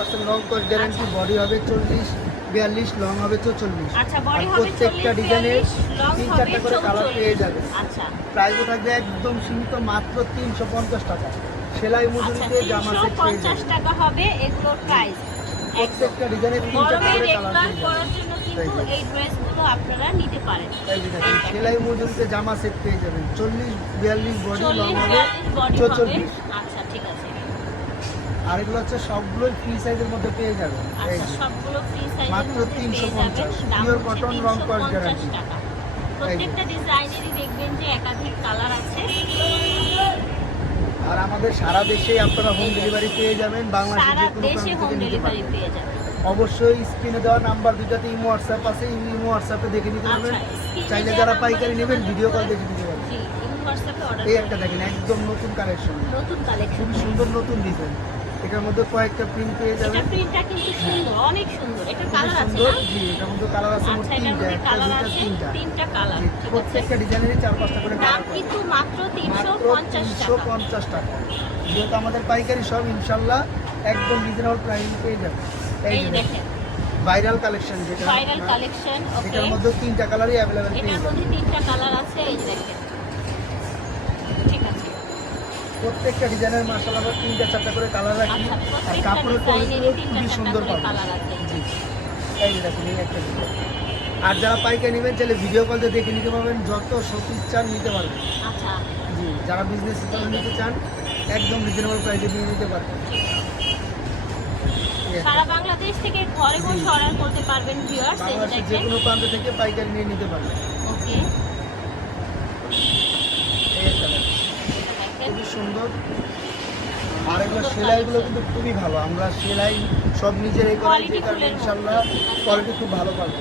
Percent রং কস guarantee body হবে চল্লিশ বিয়াল্লিশ লং হবে চল্লিশ আচ্ছা আর প্রত্যেকটা ডিজাইনের তিন হবে চারটা করে কালার পেয়ে যাবে। আচ্ছা। প্রাইসও থাকবে একদম সীমিত মাত্র তিনশো পঞ্চাশ টাকা। সেলাই মজুরিতে জামা সেট পেয়ে যাবে। 350 টাকা হবে এগুলোর প্রাইস প্রত্যেকটা ডিজাইনের তিন চারটা করে কালার রেগুলার পেয়ে যাবে। পরার জন্য কিন্তু এই ড্রেসগুলো আপনারা নিতে পারেন। এই যে দেখেন, সেলাই মজুরিতে জামা সেট পেয়ে যাবেন। চল্লিশ বিয়াল্লিশ বডি লং হবে বিয়াল্লিশ বডি হবে চৌচল্লিশ আচ্ছা ঠিক আছে আর এগুলো হচ্ছে সবগুলোই ফ্রি সাইজের মধ্যে পেয়ে যাবেন। আচ্ছা যে। সবগুলো ফ্রি সাইজের মাত্র মধ্যে পেয়ে 350 যাবেন। দাম Pure হচ্ছে cotton রং কস 350 guarantee। টাকা। প্রত্যেকটা ডিজাইনেরই দেখবেন যে একাধিক কালার আছে। আর আমাদের সারা দেশে আপনারা হোম ডেলিভারি পেয়ে যাবেন বাংলাদেশের সারা দেশে হোম ডেলিভারি পেয়ে যাবেন। অবশ্যই স্ক্রিনে দেওয়া নাম্বার দুটাতে ইমো হোয়াটসঅ্যাপ আছে ইমো হোয়াটসঅ্যাপে দেখে নিতে পারবেন। আচ্ছা, চাইলে যারা পাইকারি নেবেন ভিডিও কল দেখে নিতে পারবেন। এই একটা দেখেন একদম নতুন কালেকশন নতুন কালেকশন খুবই সুন্দর নতুন ডিজাইন এটার মধ্যে কয়েকটা প্রিন্ট পেয়ে এটা প্রিন্টটা কিন্তু সুন্দর অনেক সুন্দর। এটা কালার আছে সুন্দর জি এটার মধ্যে কালার আছে মোট আচ্ছা তিনটা কালার আছে তিনটা। কালার প্রত্যেকটা ডিজাইনেরই চার পাঁচটা করে দাম কিন্তু মাত্র তিনশো মাত্র পঞ্চাশ তিনশো টাকা পঞ্চাশ টাকা। যেহেতু আমাদের পাইকারি সব ইনশাল্লাহ একদম রিজনেবল প্রাইস পেয়ে যাবে। এই দেখেন ভাইরাল কালেকশন যেটা ভাইরাল কালেকশন ওকে এটার মধ্যে তিনটা কালারই পেয়ে এটার মধ্যে তিনটা কালার আছে এই দেখেন। প্রত্যেকটা ডিজাইনের মার্শাল আমরা তিনটা চারটা করে কালার রাখি। আচ্ছা আর কাপড়ের খুবই সুন্দর পাবেন। জি। এই দেখুন এই একটা ডিজাইন আর যারা পাইকারি নেবেন চাইলে ভিডিও কল দিয়ে দেখে নিতে পারবেন যত শোপিস চান নিতে পারবেন আচ্ছা। জি যারা বিজনেস নিতে চান একদম রিজনেবল প্রাইসে নিয়ে নিতে পারবেন। সারা বাংলাদেশ থেকে ঘরে বসে অর্ডার করতে পারবেন ভিউয়ার্স যে কোনো প্রান্ত থেকে পাইকারি নিয়ে নিতে পারবেন। ওকে এই একটা দেখেন। দেখেন খুবই সুন্দর। আর এগুলো সেলাইগুলো কিন্তু খুবই ভালো। আমরা সেলাই সব নিজেরাই করাই Quality যে কারণে ইনশাল্লাহ কোয়ালিটি খুব ভালো পাবে।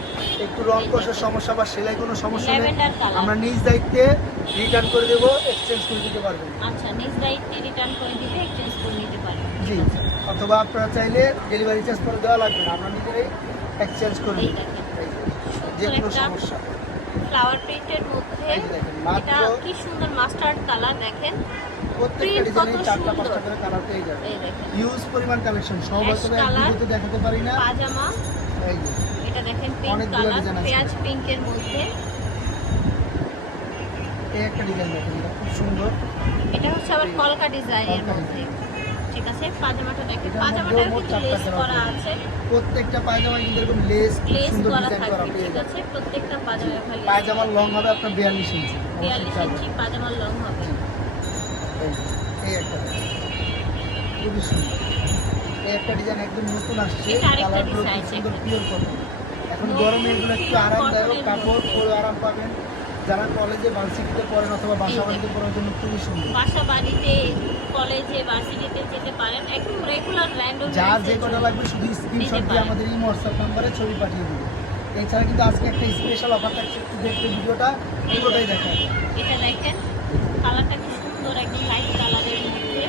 একটু রং কষার সমস্যা বা সেলাই কোনো সমস্যা নেই। আমরা নিজ দায়িত্বে রিটার্ন করে দেবো এক্সচেঞ্জ করে দিতে পারবেন। আচ্ছা নিজ দায়িত্বে রিটার্ন করে দিবে এক্সচেঞ্জ করে নিতে পারবেন। জি অথবা আপনারা চাইলে ডেলিভারি চার্জ করে দেওয়া লাগবে না। আমরা নিজেরাই এক্সচেঞ্জ করে এই যে কোনো সমস্যা। ফ্লাওয়ার প্রিন্টের মধ্যে এটা কি সুন্দর মাস্টার্ড কালার দেখেন। প্রত্যেকটা ডিজাইনে চারটা পাঁচটা করে কালার পেয়ে যাবে এই পরিমাণ কালেকশন সব হয়তো বা এক colour। ভিডিওতে দেখাতে পারি না। পাজামা। এটা দেখেন পিঙ্ক কালার পেঁয়াজ পিঙ্কের মধ্যে। এই একটা ডিজাইন দেখেন খুব সুন্দর। এটা হচ্ছে আবার কলকা ডিজাইনের মধ্যে। ঠিক আছে পাজামাটা দেখেন। কিন্তু লেস করা আছে। প্রত্যেকটা পায়জামায় কিন্তু এরকম লেস লেস করা থাকবে ঠিক আছে প্রত্যেকটা পায়জামার লং হবে আপনার বিয়াল্লিশ ইঞ্চি অবশ্যই বিয়াল্লিশ চাইলে। ইঞ্চি পাজামার লং হবে। এই একটা খুবই সুন্দর। এই একটা ডিজাইন একদম নতুন আসছে এটা আরেকটা এখন গরমে এগুলো একটু আরামদায়ক কাপড় পরে আরাম পাবেন। যারা কলেজে ভার্সিটিতে পড়েন অথবা বাসা বাড়িতে পড়ার জন্য খুবই সুন্দর। বাসা বাড়িতে কলেজে ভার্সিটিতে যেতে পারেন একদম রেগুলার র্যান্ডম যে কটা লাগবে শুধু স্ক্রিনশট দিয়ে আমাদের এই হোয়াটসঅ্যাপ নাম্বারে ছবি পাঠিয়ে দিবে। এছাড়া কিন্তু আজকে একটা স্পেশাল অফার থাকছে একটু দেখতে ভিডিওটা পুরোটাই দেখা এটা দেখেন কালারটা কি সুন্দর একদম লাইট কালারের মধ্যে।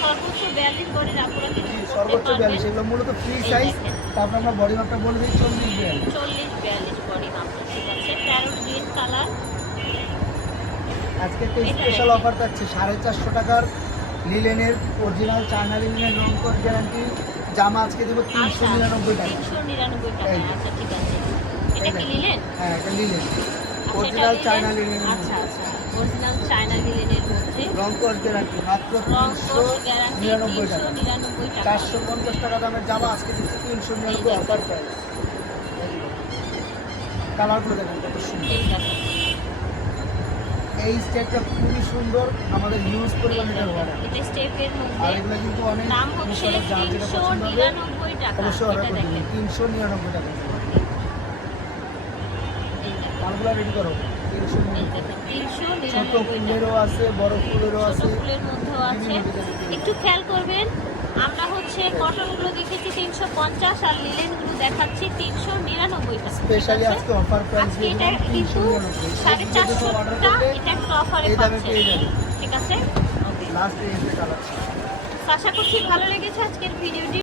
সর্বোচ্চ বিয়াল্লিশ বডির আপনারা সর্বোচ্চ বিয়াল্লিশ এগুলো মূলত ফ্রি সাইজ দেখেন। তারপর আমরা বডি মাপটা বলে দিই চল্লিশ বিয়াল্লিশ। চল্লিশ বিয়াল্লিশ বডি মাপ ঠিক আছে প্যারোট গ্রিন কালার আজকে একটা স্পেশাল অফার থাকছে সাড়ে চারশো টাকার লিলেনের অরিজিনাল চায়না লিলেনের রং কোড গ্যারান্টি জামা আজকে দেবো তিনশো আচ্ছা নিরানব্বই টাকা। তিনশো নিরানব্বই টাকা। আচ্ছা ঠিক আছে। এটা কি দেখেন। হ্যাঁ এটা লিলেন অরিজিনাল চায়না আচ্ছা আচ্ছা অরিজিনাল চায়না লিলেনের মধ্যে। রং গ্যারান্টি মাত্র তিনশো নিরানব্বই টাকা। চারশো পঞ্চাশ টাকা দামের জামা আজকে দিচ্ছি তিনশো নিরানব্বই অফার প্রাইস কালারগুলো দেখেন কত সুন্দর। এই স্টেপটা খুবই সুন্দর। আমাদের ইউজ পরিমাণ এটা হওয়া এটা স্টেপের আর মধ্যে এগুলো কিন্তু অনেক দাম হচ্ছে মিশরের যার যেটা তিনশো পছন্দ হবে নিরানব্বই টাকা। অবশ্যই অর্ডার এটা করে দেখেন। দিবেন তিনশো নিরানব্বই টাকা। এই রেডি করো। ছোট ফুলেরও টাকা। আছে বড় ফুলেরও আছে। ফুলের মধ্যেও আছে। একটু খেয়াল করবেন আমরা হচ্ছে কটনগুলো দেখেছি তিনশো পঞ্চাশ আর লিলেনগুলো দেখাচ্ছি তিনশো নিরানব্বই টাকা। স্পেশালি আজকে অফার প্রাইস এটা কিন্তু সাড়ে চারশোটা এটা একটা অফারে এই দামে পাচ্ছে। পেয়ে যাবেন ঠিক আছে? ওকে লাস্ট এই কালার আশা করছি ভালো লেগেছে আজকের ভিডিওটি